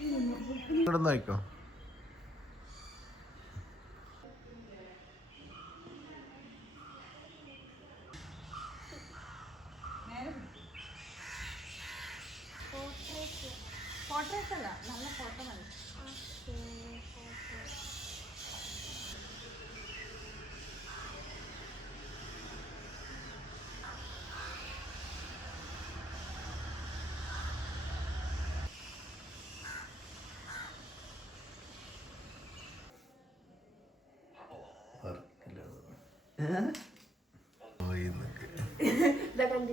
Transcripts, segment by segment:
ഇവിടെ നോക്കോ. ഫോട്ടോസ് അല്ല, നല്ല ഫോട്ടോ മതി.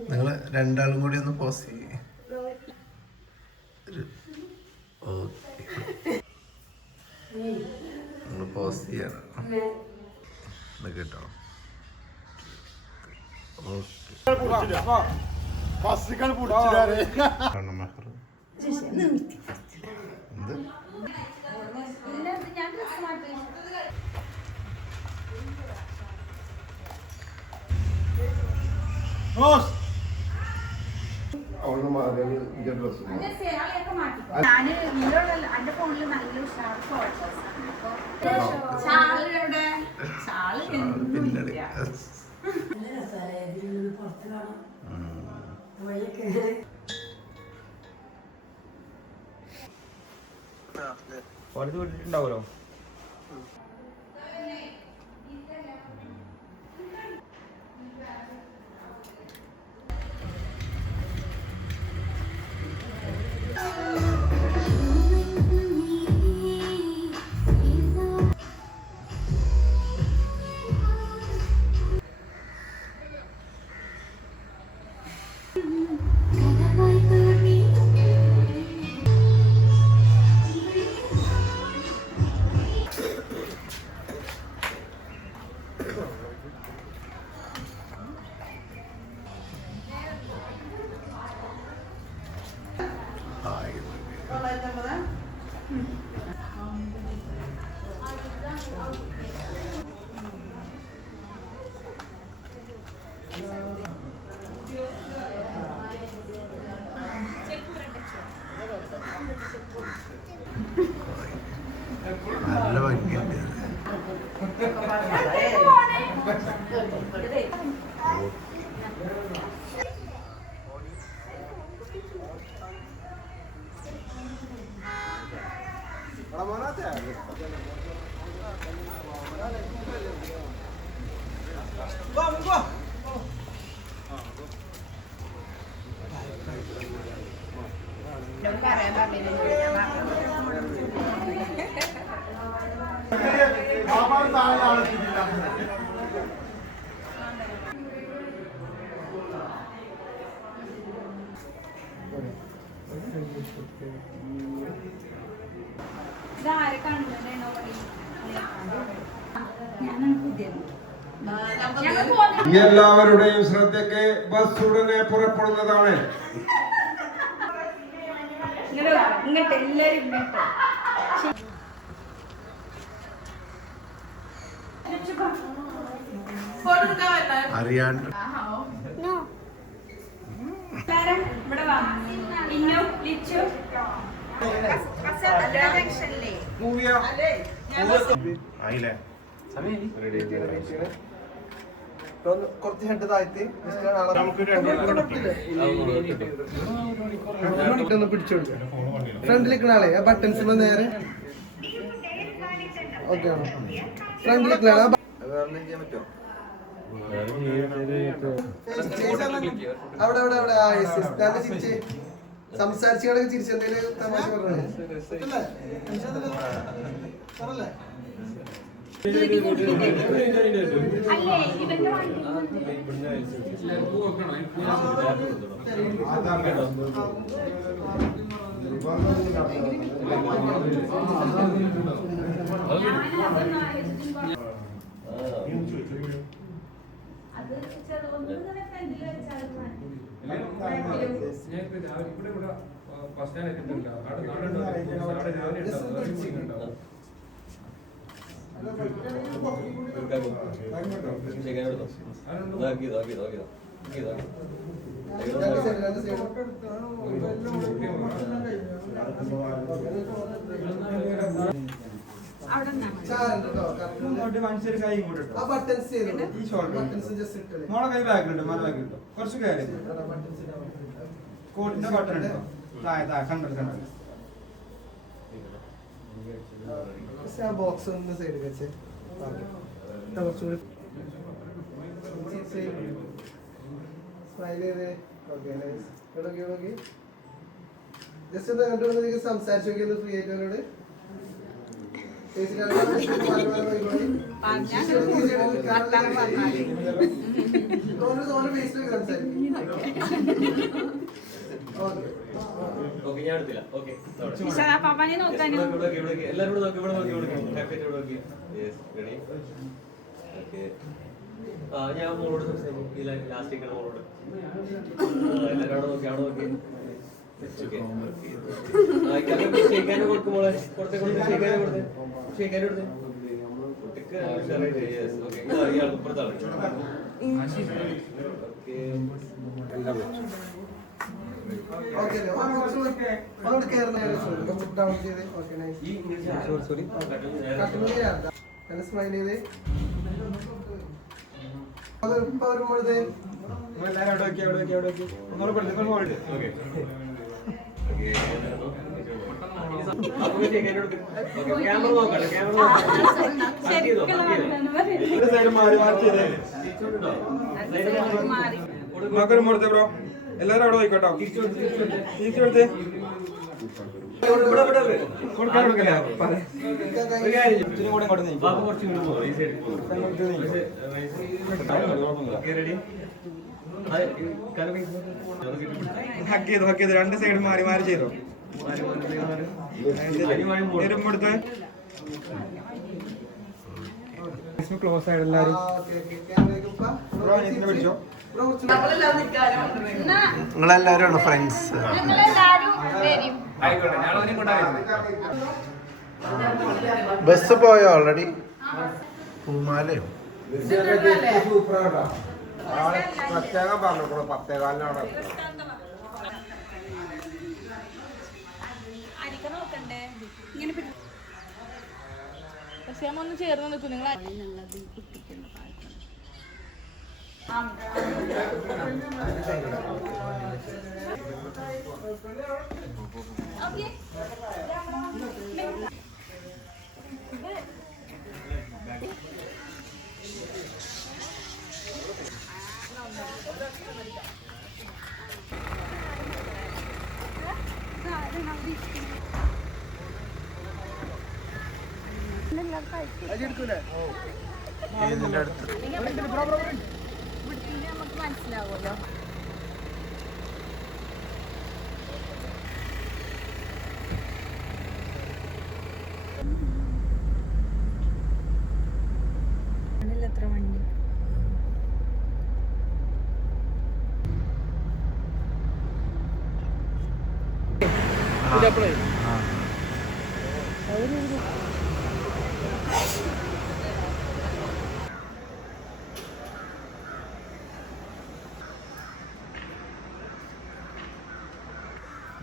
നിങ്ങള് രണ്ടാളും കൂടി ഒന്ന് പോസ് ചെയ്യേ. നിങ്ങൾ പോസ് ചെയ്യണം കേട്ടോ. എന്റെ ഫോണില് നല്ല ഉഷാർ ഫോട്ടോസ് വിട്ടിട്ടുണ്ടാവല്ലോ. നല്ല ഭംഗിയുണ്ട്. എല്ലാവരുടെയും ശ്രദ്ധയ്ക്ക് ബസ് ഉടനെ പുറപ്പെടുന്നതാണ്. അറിയാണ്ട് കുറച്ച് ഹെഡ് താഴ്ത്തി പിടിച്ചോടുക്കുക. ഫ്രണ്ടിലേക്ക് ആളെ ആ ബട്ടൺസ് നേരെ ഓക്കെ ആണോ? ഫ്രണ്ടിലേക്ക് അവിടെ അവിടെ അവിടെ നല്ല ചിരിച്ച് സംസാരിച്ചുകളൊക്കെ ചിരിച്ച് എന്തെങ്കിലും തമാശ പറഞ്ഞേ. രണ്ട് സൈഡ് അവിടെ നിന്നാ ആ ബട്ടൺസ് ചെയ്തോ ഈ ഷോൾഡർ ബട്ടൺസ് ജസ്റ്റ് ഇട്ടേ മോളെ കൈ ബാക്കിലുണ്ട് മോളെ ബാക്കിലുണ്ട് കുറച്ച് കാര്യം കോട്ടിന്റെ ബട്ടൺ ഉണ്ടോ താഴെ കണ്ടത് ആ ബോക്സ് ഒന്ന് സൈഡ് വെച്ചേ കുറച്ചുകൂടി സ്മൈൽ ചെയ്തേ ഓക്കെ നൈസ് ഇവിടെ ജസ്റ്റ് ഒന്ന് കണ്ടുകൊണ്ട് സംസാരിച്ചു നോക്കിയത് ഫ്രീ ആയിട്ട് അവരോട് പാപ്പാനെ നോക്കാനും എല്ലാരും നോക്കി ഇവിടെ നോക്കി ഞാൻ മോളോട് സംസാരിക്കും ലാസ്റ്റ് മോളോട് എല്ലാരും അവിടെ നോക്കി ഷെയ്ക്കാനും കൊടുക്കുമ്പോളെ പുറത്തേക്ക് ഷെയ്ക്കാനും കൊടുത്തേ ഷെയ്ക്കാനും കൊടുത്തേ കുട്ടിക്ക് ഇയാൾക്ക് പുറത്താണ് ഓക്കെ അങ്ങോട്ട് കയറുന്ന ഡൗൺ ചെയ്ത് ഓക്കെ നൈസ് സ്മൈൽ ചെയ്ത് അത് ഇപ്പൊ വരുമ്പോഴത്തെ എല്ലാരും അവിടെ നോക്കി ഒന്നുകൂടെ കൊടുത്തു ക്യാമറ നോക്കട്ടെ ക്യാമറ സൈഡ് മാറി ചെയ്തേ നോക്കൊരു കൊടുത്തേ ബ്രോ എല്ലാരും അവിടെ പോയിക്കോട്ടോ തിരിച്ചു കൊടുത്തേ കൊടുക്കല്ലേ കൂടെ ഇങ്ങോട്ട് നീ ഹക്ക് ചെയ്തു രണ്ട് സൈഡ് മാറി ചെയ്തോ എടുത്ത് ക്ലോസ് ആയിട്ട് എല്ലാരും പിടിച്ചോ നിങ്ങളെല്ലാരും ആണ് ഫ്രണ്ട്സ്. ബസ് പോയോ ഓൾറെഡി? പൂമാലയോ? പ്രത്യേകം പറഞ്ഞോളൂ 10:15 നോക്കണ്ടേ ഇങ്ങനെ പക്ഷെ ഒന്ന് ചേർന്ന് നിൽക്കും നിങ്ങൾ ഇതിന്റെ അടുത്ത് നമുക്ക് മനസ്സിലാവുമല്ലോ. എത്ര വണ്ടി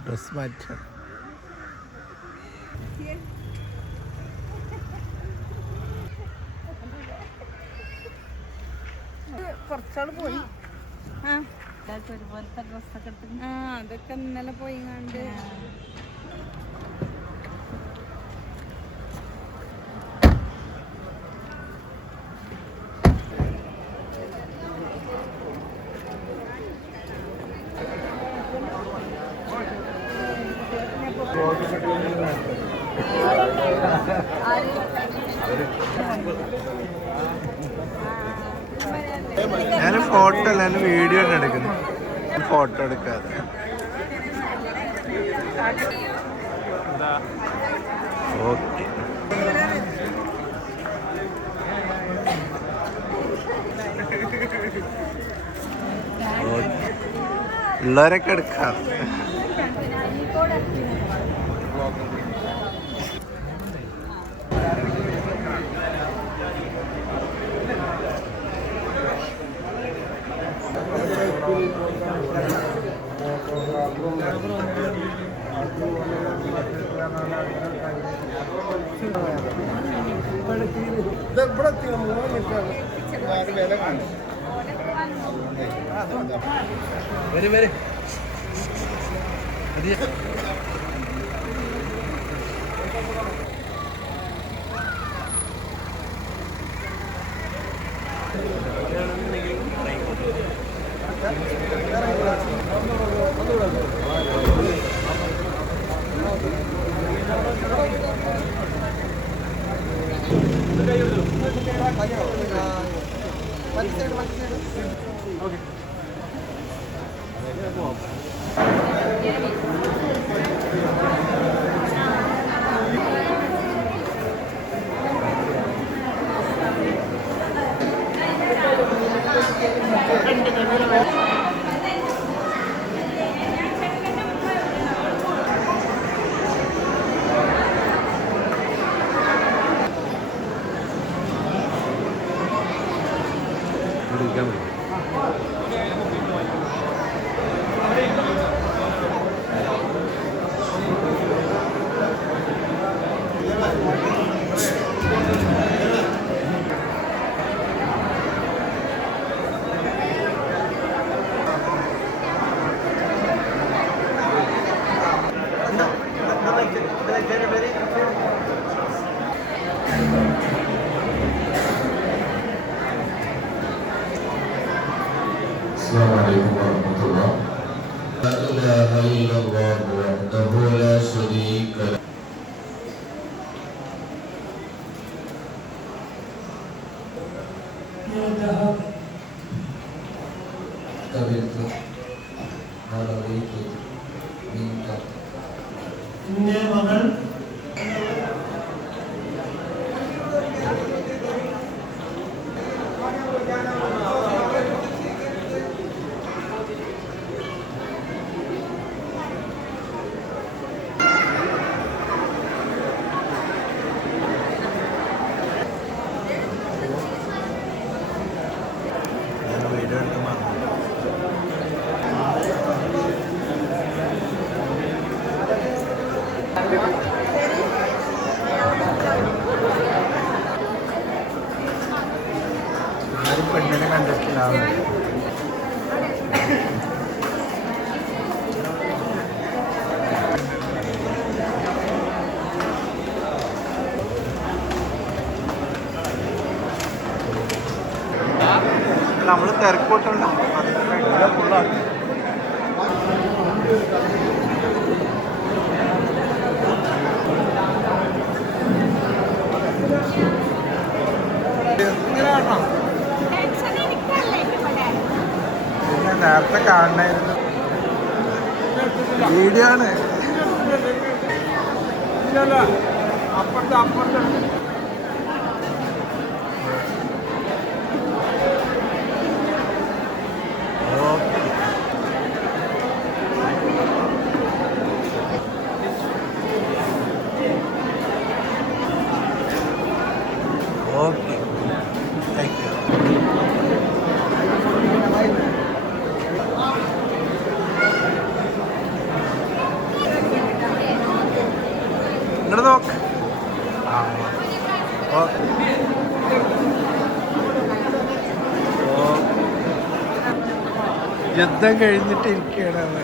ഡ്രസ് മാറ്റാം. കുറച്ചാള് പോയി. ഒരുപോലത്തെ ഡ്രസ്സൊക്കെ അതൊക്കെ ഇന്നലെ പോയി കണ്ട് ഞാൻ ഫോട്ടോ അല്ല, ഞാൻ വീഡിയോ ആണ് എടുക്കുന്നത്. ഫോട്ടോ എടുക്കാതെ ഓക്കെ. ഉള്ളവരൊക്കെ എടുക്കാം. ഇവിടെ എത്തി 3 മിനിറ്റ് വില കാണും. വരും വരും السلام عليكم ورحمة الله. لا إله إلا الله وحده لا شريك له. قبلت ورضيت منك. إني مغل വീഡിയോ എടുത്ത് മാറും. ആരും പെണ്ണിനെ കണ്ടിട്ടില്ല. നമ്മൾ തിരക്കോട്ടുണ്ടോ ഫുള്ളാണ്. പിന്നെ നേരത്തെ കാണണായിരുന്നു. വീഡിയോ ആണ്. അപ്പുറത്ത് ഓക്കെ താങ്ക് യു. ഇങ്ങോട്ട് നോക്ക്. ആ ഓക്കെ. യുദ്ധം കഴിഞ്ഞിട്ട് ഇരിക്കുകയാണ്.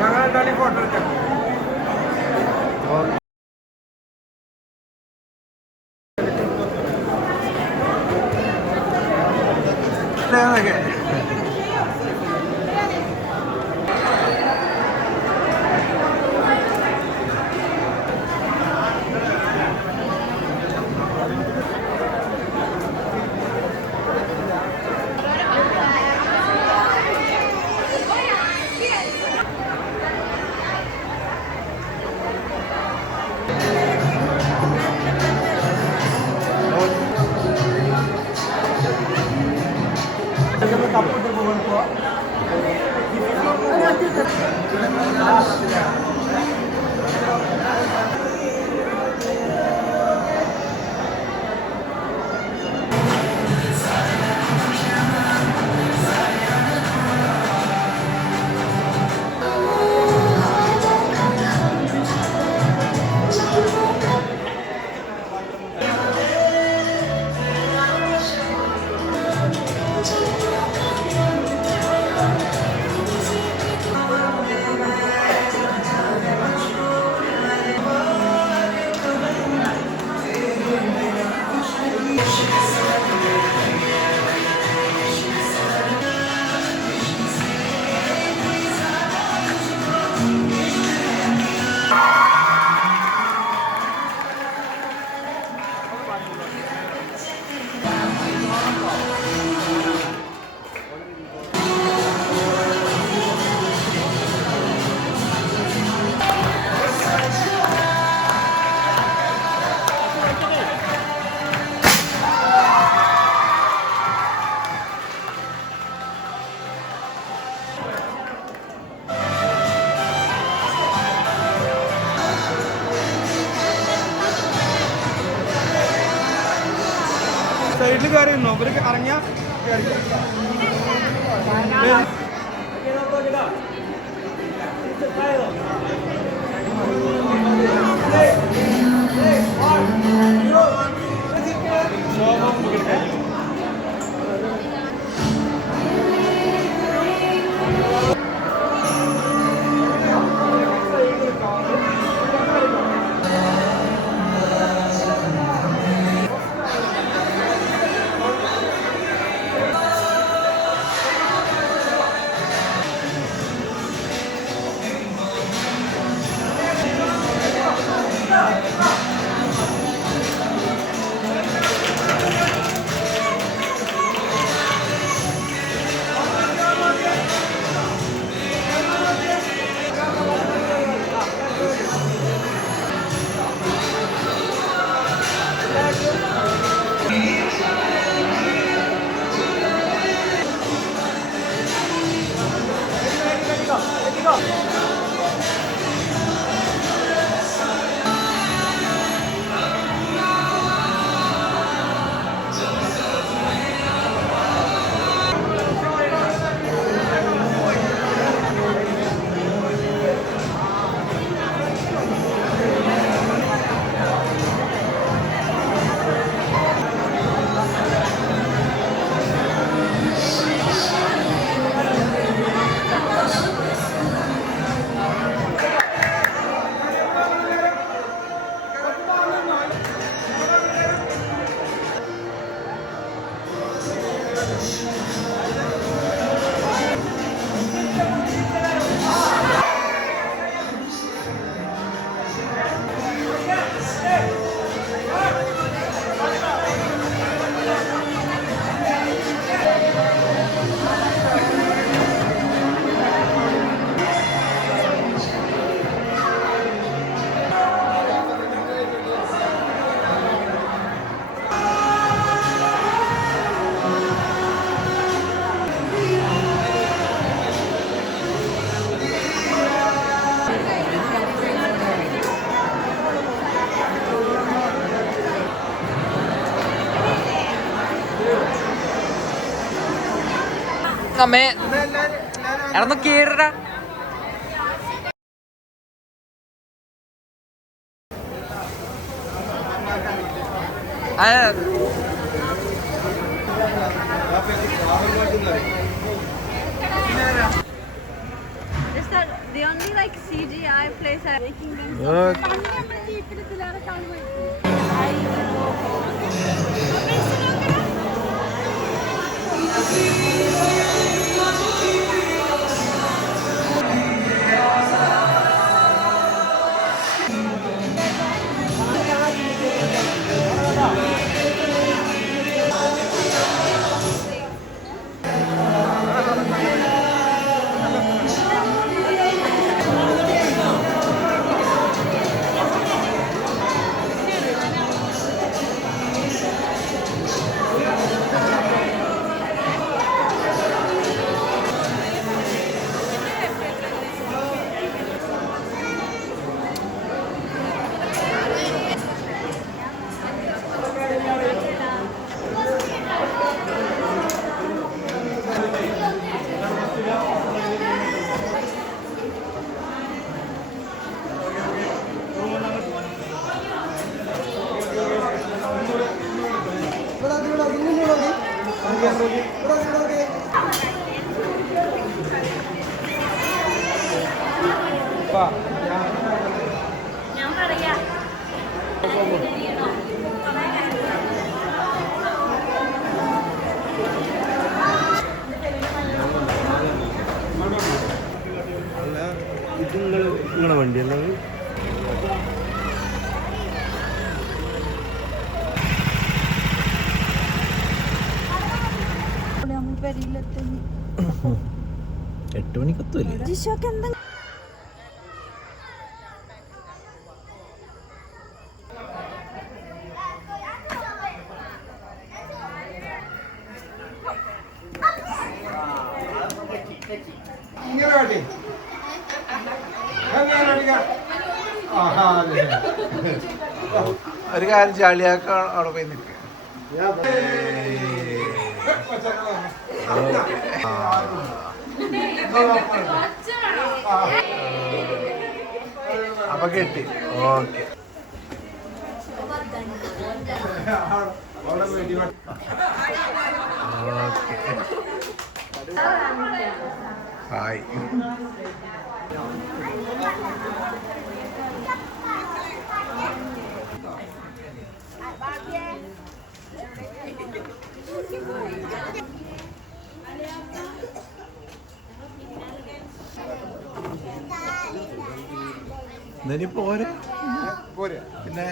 ഞങ്ങൾ ഫോട്ടോ എടുക്കാം. ഓക്കെ. സൈഡിൽ കയറി നിന്നോ ഇവർക്ക് ഇറങ്ങിയാ അമ്മേ ഇറന്ന് കേറടാ. Is that the only like CGI place I'm making them? ഞാൻ പറയാ നിങ്ങളെ വണ്ടിയല്ലേ നമ്മൾ പെരിയിലെത്തുന്നു. 8 മണിക്കത്തല്ലേ? ജിഷോക്ക് എന്താ ഇങ്ങനെ കാട്ടി അങ്ങനെ കാണിക്കാം. ആഹാ, അതെ. ഒരു കാര്യം ചാളിയാക്ക അവിടെ പോയി നിൽക്കുക. അപ്പൊ കിട്ടി. Okay hi. ഇനി പോരെ പിന്നെ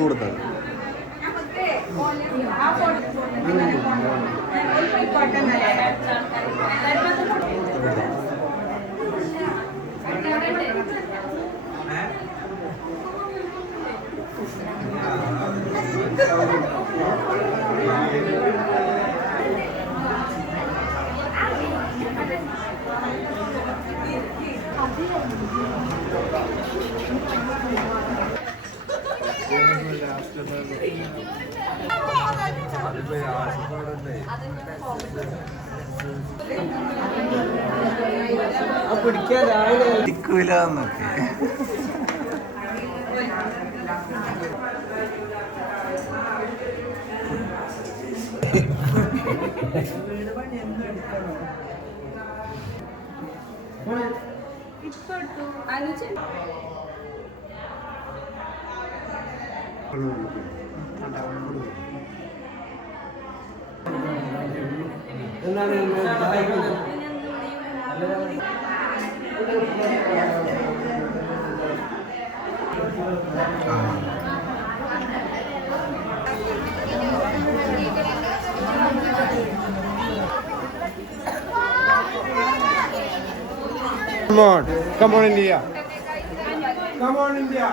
കൊടുത്താൽ പിടിക്കൂലെന്നൊക്കെ. Come on, India. Come on, India.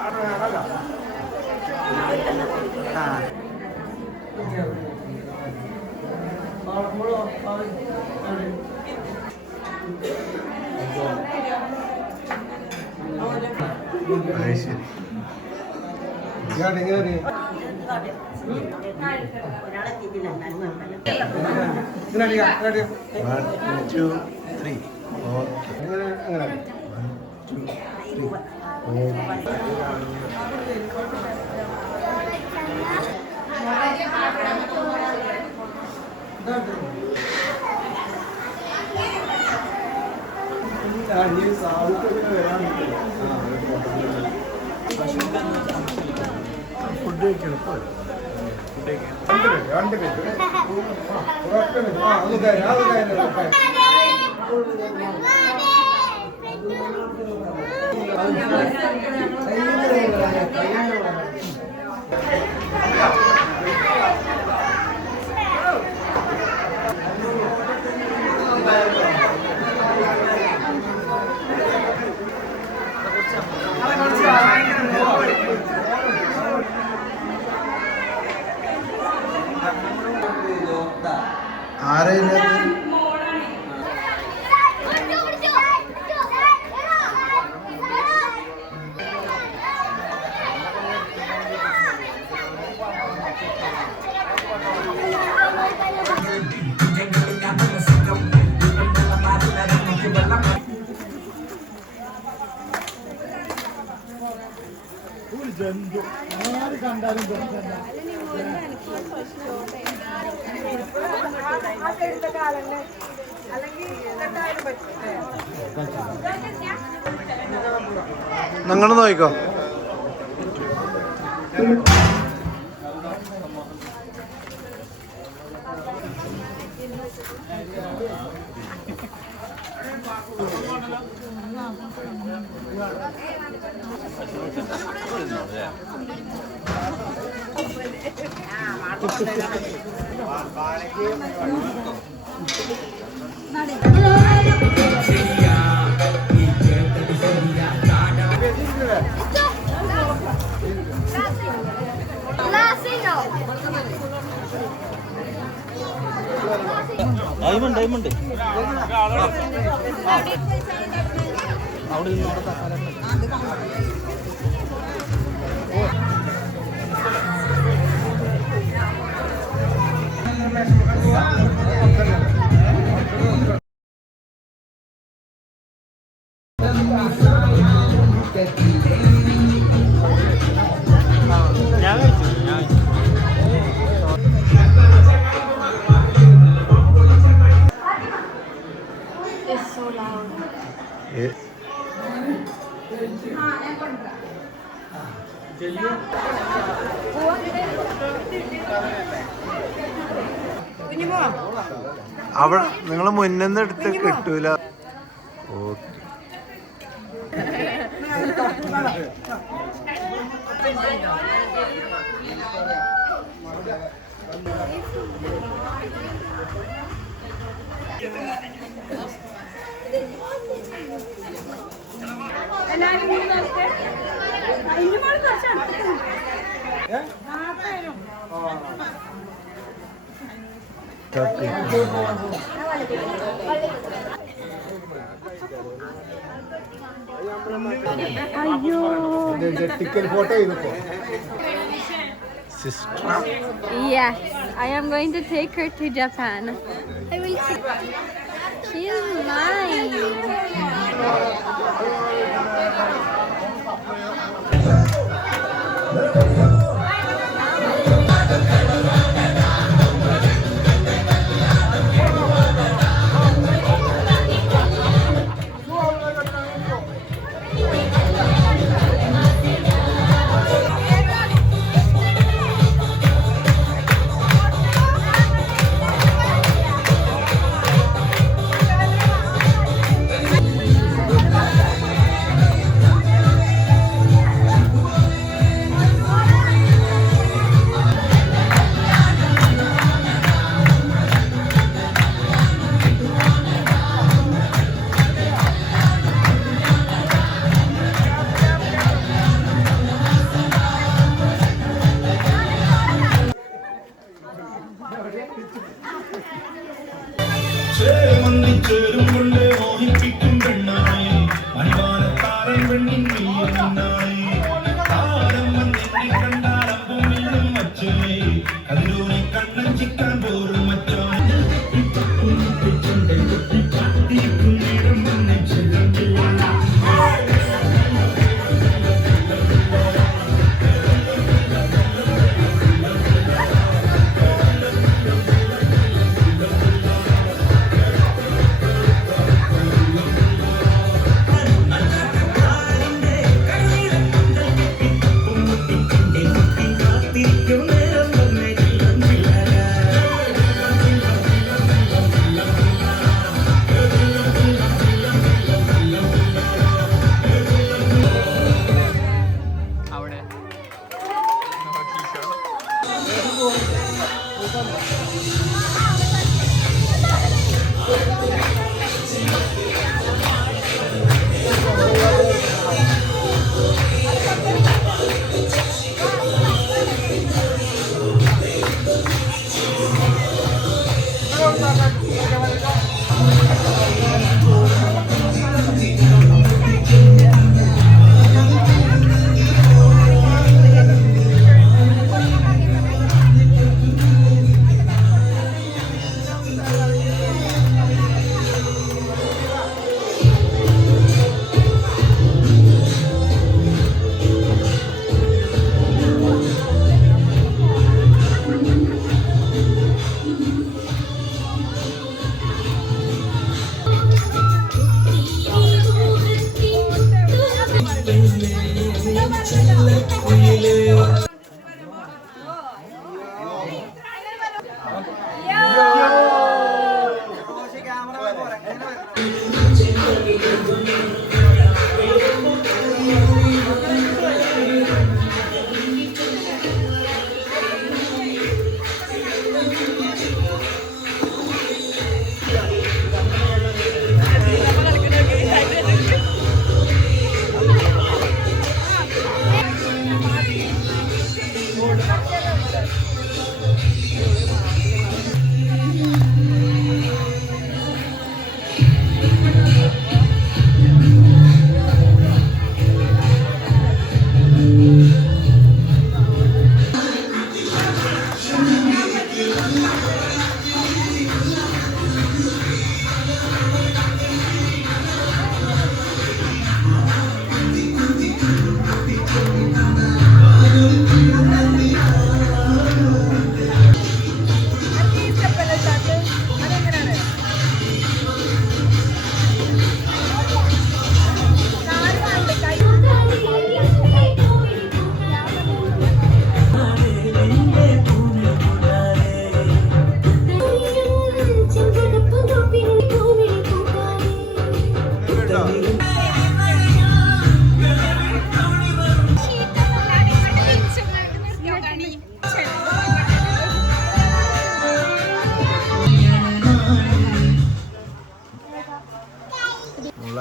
Food കഴിക്കണം. ആരെയില്ല നിങ്ങൾ നോക്കിക്കോ. ഡയമണ്ട് അവിടെ നിന്ന് It's so loud. അവിടെ നിങ്ങൾ മുന്നിന്ന് എടുത്ത് കിട്ടൂല. Okay. Yes, I am going to take her to Japan. I will take her. She is mine.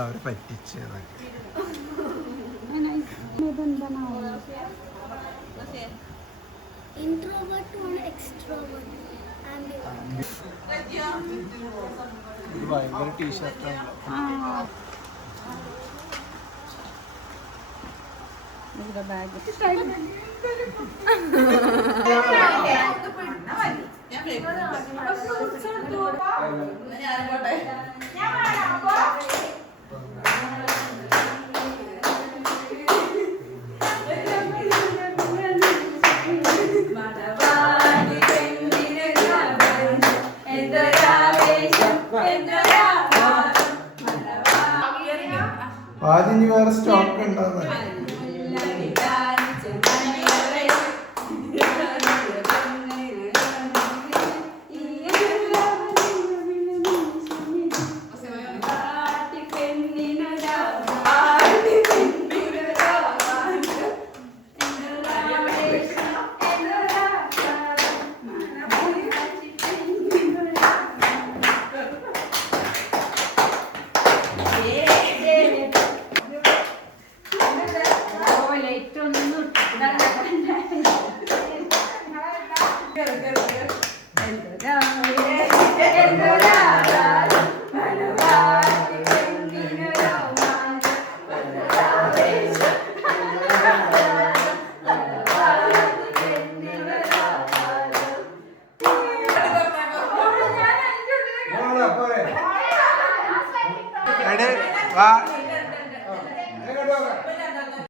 അവരെ പറ്റിച്ചത്. Introvert or extrovert? ഇത് ഭയങ്കര ടീഷർട്ടാണ്. Look at the bag. ആദ്യം ഇനി വേറെ സ്റ്റോക്ക് ഉണ്ടാവുന്ന വാ